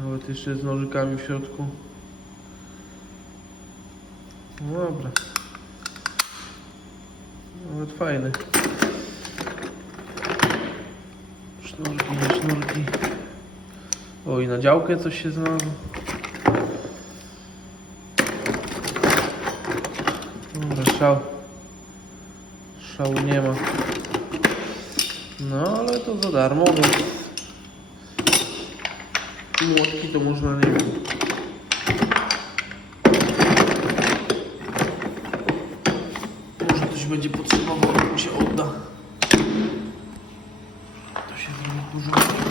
Nawet jeszcze z nożykami w środku. No dobra. Nawet fajny. Sznurki, nie sznurki. O i na działkę coś się znalazło. Dobra, szał. Szału nie ma. No ale to za darmo, więc młotki to można nie wiem. Może ktoś będzie potrzebował, jak mu się odda. To się zrobi porządek.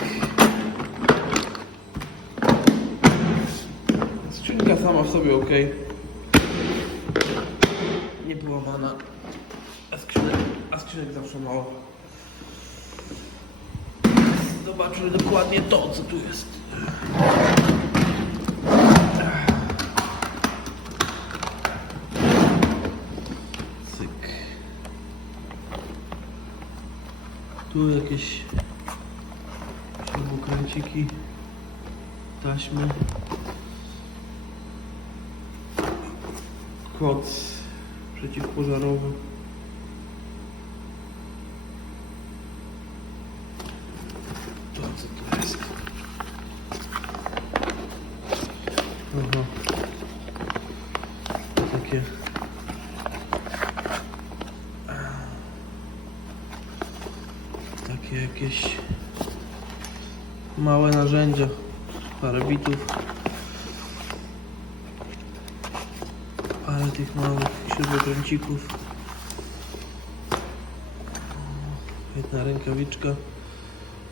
Skrzynka sama w sobie ok. Nie połamana. A skrzynek, a skrzynek zawsze mało. Zobaczmy dokładnie to, co tu jest. Cyk. Tu jakieś śrubokręciki, taśmy, koc przeciwpożarowy. To co to jest? Aha. Takie. Takie jakieś małe narzędzia. Parę bitów. Parę tych małych śrubokręcików. Jedna rękawiczka.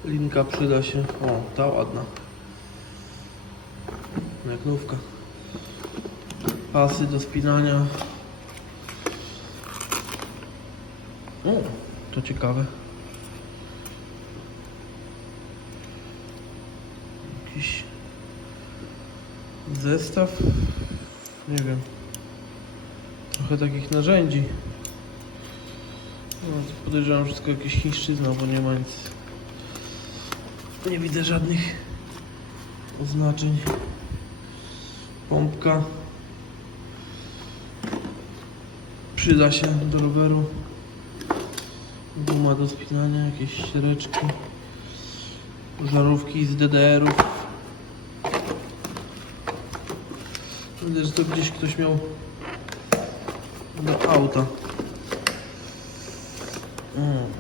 Linka przyda się. O, ta ładna. Jak nówka. Pasy do spinania. O, to ciekawe. Jakiś zestaw. Nie wiem. Trochę takich narzędzi. No, podejrzewam wszystko jakieś chińszczyzna, bo nie ma nic. Nie widzę żadnych oznaczeń. Pompka. Przyda się do roweru. Guma do spinania, jakieś ściereczki. Żarówki z DDR-ów. Widzę, że to gdzieś ktoś miał do auta. Mm.